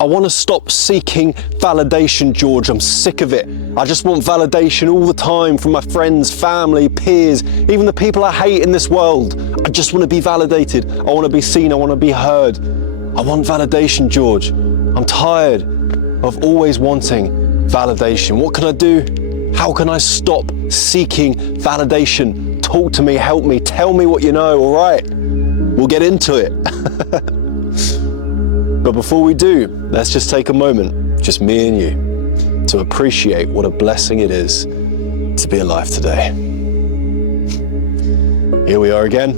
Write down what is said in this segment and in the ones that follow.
I want to stop seeking validation, George. I'm sick of it. I just want validation all the time from my friends, family, peers, even the people I hate in this world. I just want to be validated. I want to be seen. I want to be heard. I want validation, George. I'm tired of always wanting validation. What can I do? How can I stop seeking validation? Talk to me, help me, tell me what you know, all right? We'll get into it. But before we do, let's just take a moment, just me and you, to appreciate what a blessing it is to be alive today. Here we are again.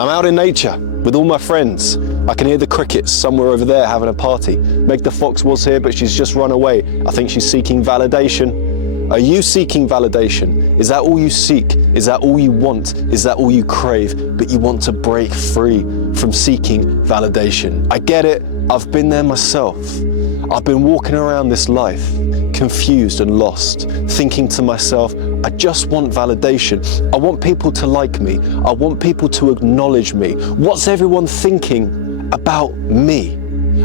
I'm out in nature with all my friends. I can hear the crickets somewhere over there having a party. Meg the fox was here, but she's just run away. I think she's seeking validation. Are you seeking validation? Is that all you seek? Is that all you want? Is that all you crave? But you want to break free from seeking validation. I get it. I've been there myself. I've been walking around this life, confused and lost, thinking to myself, I just want validation. I want people to like me. I want people to acknowledge me. What's everyone thinking about me?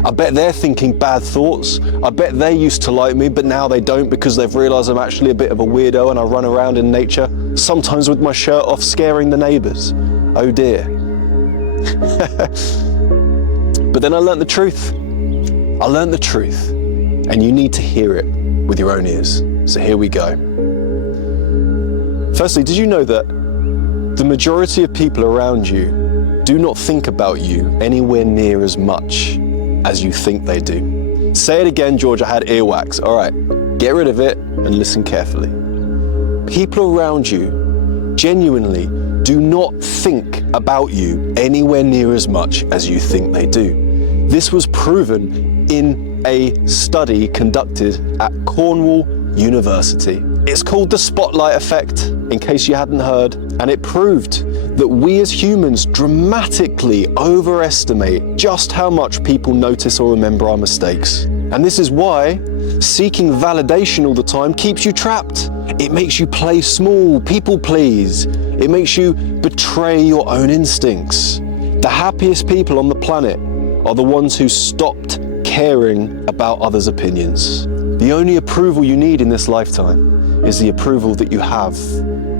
I bet they're thinking bad thoughts. I bet they used to like me, but now they don't because they've realized I'm actually a bit of a weirdo and I run around in nature, sometimes with my shirt off, scaring the neighbors. Oh dear. But then I learned the truth. I learned the truth, and you need to hear it with your own ears. So here we go. Firstly, did you know that the majority of people around you do not think about you anywhere near as much as you think they do? Say it again, George, I had earwax. All right, get rid of it and listen carefully. People around you genuinely do not think about you anywhere near as much as you think they do. This was proven in a study conducted at Cornell University. It's called the spotlight effect, in case you hadn't heard, and it proved that we as humans dramatically overestimate just how much people notice or remember our mistakes. And this is why seeking validation all the time keeps you trapped. It makes you play small, people please. It makes you betray your own instincts. The happiest people on the planet are the ones who stopped caring about others' opinions. The only approval you need in this lifetime is the approval that you have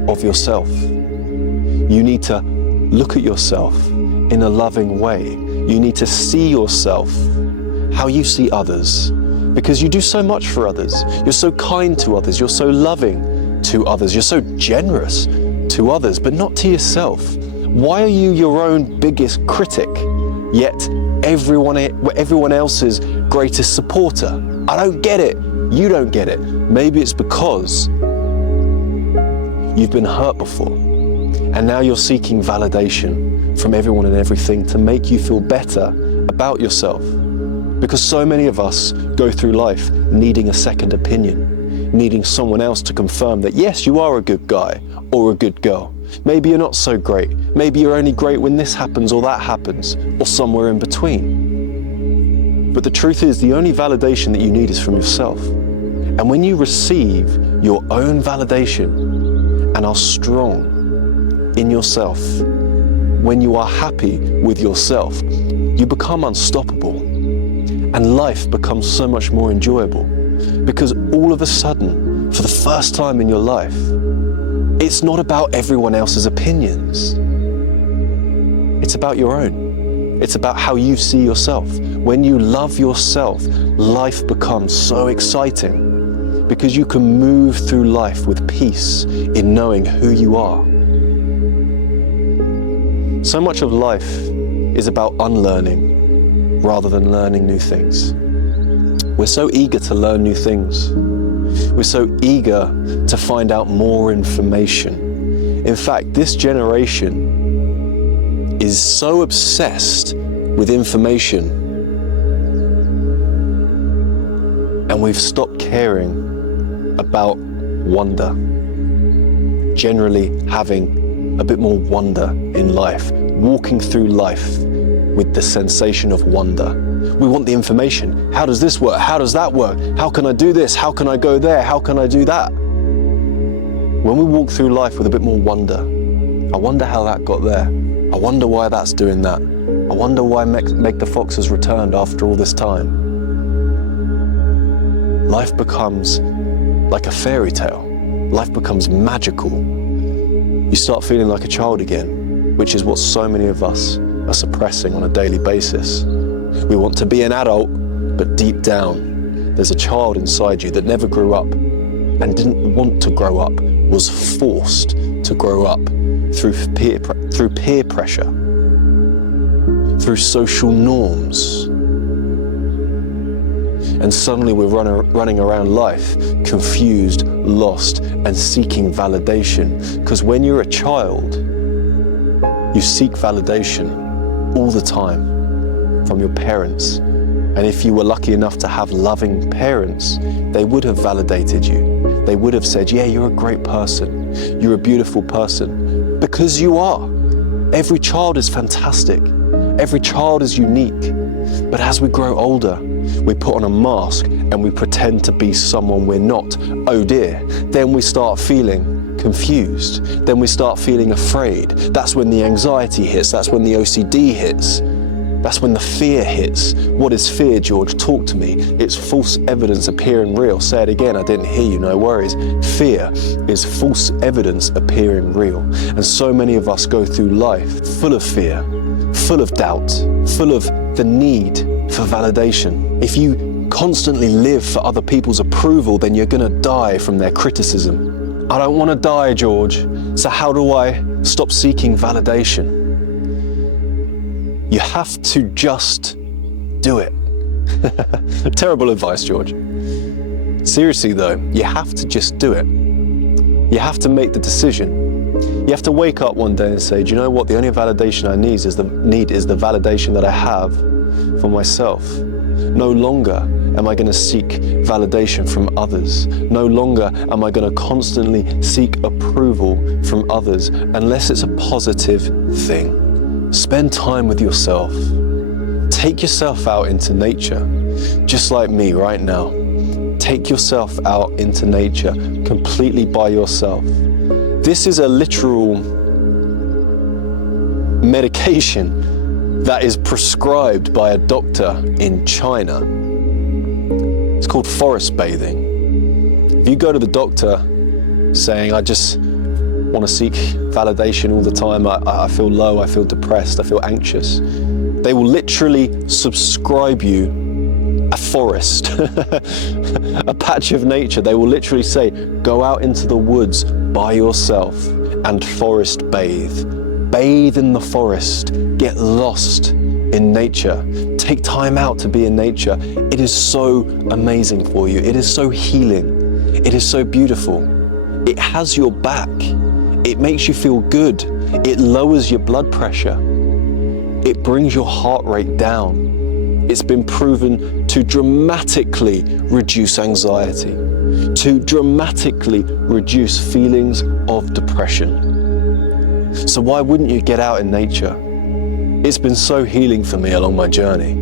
of yourself. You need to look at yourself in a loving way. You need to see yourself how you see others, because you do so much for others. You're so kind to others. You're so loving to others. You're so generous to others, but not to yourself. Why are you your own biggest critic, yet everyone else's greatest supporter? I don't get it. You don't get it. Maybe it's because you've been hurt before, and now you're seeking validation from everyone and everything to make you feel better about yourself. Because so many of us go through life needing a second opinion, needing someone else to confirm that yes, you are a good guy or a good girl. Maybe you're not so great. Maybe you're only great when this happens or that happens, or somewhere in between. But the truth is, the only validation that you need is from yourself. And when you receive your own validation and are strong in yourself, when you are happy with yourself, you become unstoppable. And life becomes so much more enjoyable, because all of a sudden, for the first time in your life, it's not about everyone else's opinions. It's about your own. It's about how you see yourself. When you love yourself, life becomes so exciting, because you can move through life with peace in knowing who you are. So much of life is about unlearning rather than learning new things. We're so eager to learn new things. We're so eager to find out more information. In fact, this generation is so obsessed with information, and we've stopped caring about wonder. Generally having a bit more wonder in life, walking through life with the sensation of wonder. We want the information. How does this work? How does that work? How can I do this? How can I go there? How can I do that? When we walk through life with a bit more wonder, I wonder how that got there. I wonder why that's doing that. I wonder why Meg the Fox has returned after all this time. life becomes like a fairy tale. Life becomes magical. You start feeling like a child again, which is what so many of us are suppressing on a daily basis. We want to be an adult, but deep down, there's a child inside you that never grew up and didn't want to grow up, was forced to grow up through peer pressure, through social norms. And suddenly we're running around life confused, lost, and seeking validation. Because when you're a child, you seek validation all the time from your parents. And if you were lucky enough to have loving parents, they would have validated you. They would have said, yeah, you're a great person. You're a beautiful person. Because you are. Every child is fantastic. Every child is unique. But as we grow older, we put on a mask and we pretend to be someone we're not. Oh dear. Then we start feeling confused. Then we start feeling afraid. That's when the anxiety hits. That's when the OCD hits. That's when the fear hits. What is fear, George? Talk to me. It's false evidence appearing real. Say it again. I didn't hear you. No worries. Fear is false evidence appearing real. And so many of us go through life full of fear, full of doubt, full of the need for validation. If you constantly live for other people's approval, then you're gonna die from their criticism. I don't wanna die, George. So how do I stop seeking validation? You have to just do it. Terrible advice, George. Seriously though, you have to just do it. You have to make the decision. You have to wake up one day and say, do you know what? The only validation I need is the validation that I have for myself. No longer am I going to seek validation from others. No longer am I going to constantly seek approval from others unless it's a positive thing. Spend time with yourself. Take yourself out into nature, just like me right now. Take yourself out into nature completely by yourself. This is a literal medication that is prescribed by a doctor in China. It's called forest bathing. If you go to the doctor saying, I just want to seek validation all the time, I feel low, I feel depressed, I feel anxious, they will literally subscribe you a forest, a patch of nature. They will literally say, go out into the woods by yourself and forest bathe. Bathe in the forest, get lost in nature. Take time out to be in nature. It is so amazing for you. It is so healing. It is so beautiful. It has your back. It makes you feel good. It lowers your blood pressure. It brings your heart rate down. It's been proven to dramatically reduce anxiety, to dramatically reduce feelings of depression. So why wouldn't you get out in nature? It's been so healing for me along my journey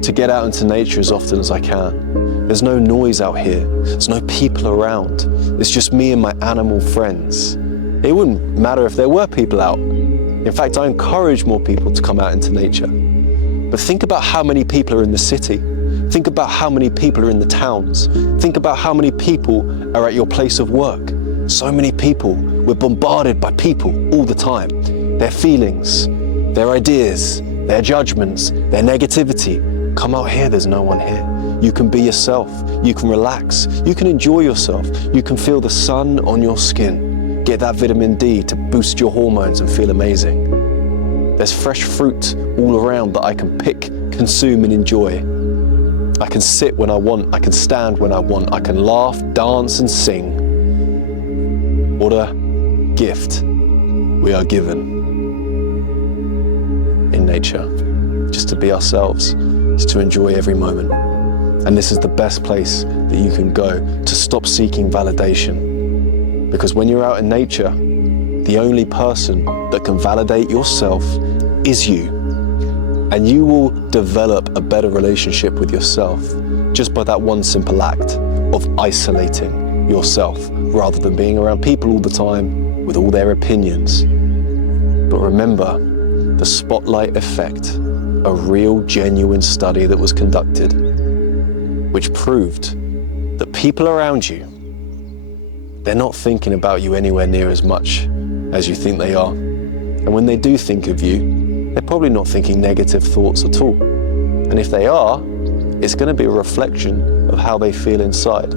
to get out into nature as often as I can. There's no noise out here. There's no people around. It's just me and my animal friends. It wouldn't matter if there were people out. In fact, I encourage more people to come out into nature. But think about how many people are in the city. Think about how many people are in the towns. Think about how many people are at your place of work. So many people. We're bombarded by people all the time. Their feelings, their ideas, their judgments, their negativity. Come out here, there's no one here. You can be yourself. You can relax. You can enjoy yourself. You can feel the sun on your skin. Get that vitamin D to boost your hormones and feel amazing. There's fresh fruit all around that I can pick, consume and enjoy. I can sit when I want, I can stand when I want, I can laugh, dance and sing. What a gift we are given in nature. Just to be ourselves, just to enjoy every moment. And this is the best place that you can go to stop seeking validation. Because when you're out in nature, the only person that can validate yourself is you. And you will develop a better relationship with yourself just by that one simple act of isolating yourself rather than being around people all the time with all their opinions. But remember, the spotlight effect, a real genuine study that was conducted, which proved people around you, they're not thinking about you anywhere near as much as you think they are. And when they do think of you, they're probably not thinking negative thoughts at all. And if they are, it's going to be a reflection of how they feel inside.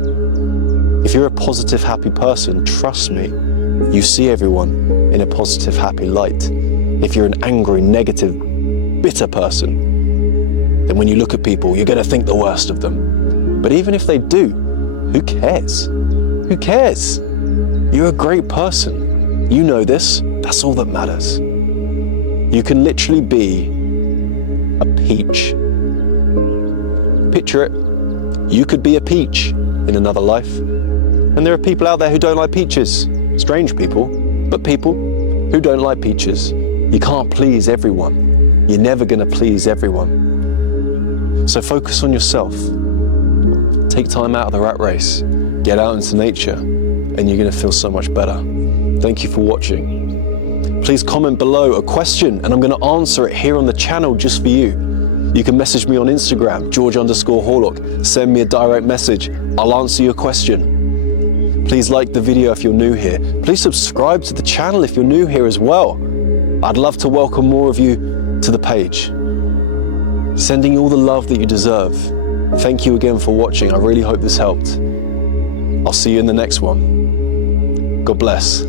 If you're a positive, happy person, trust me, you see everyone in a positive, happy light. If you're an angry, negative, bitter person, then when you look at people, you're going to think the worst of them. But even if they do, who cares? Who cares? You're a great person. You know this. That's all that matters. You can literally be a peach. Picture it. You could be a peach in another life. And there are people out there who don't like peaches. Strange people, but people who don't like peaches. You can't please everyone. You're never going to please everyone. So focus on yourself. Take time out of the rat race. Get out into nature, and you're going to feel so much better. Thank you for watching. Please comment below a question, and I'm going to answer it here on the channel just for you. You can message me on Instagram, George_Horlock. Send me a direct message. I'll answer your question. Please like the video if you're new here. Please subscribe to the channel if you're new here as well. I'd love to welcome more of you to the page. Sending you all the love that you deserve. Thank you again for watching. I really hope this helped. I'll see you in the next one. God bless.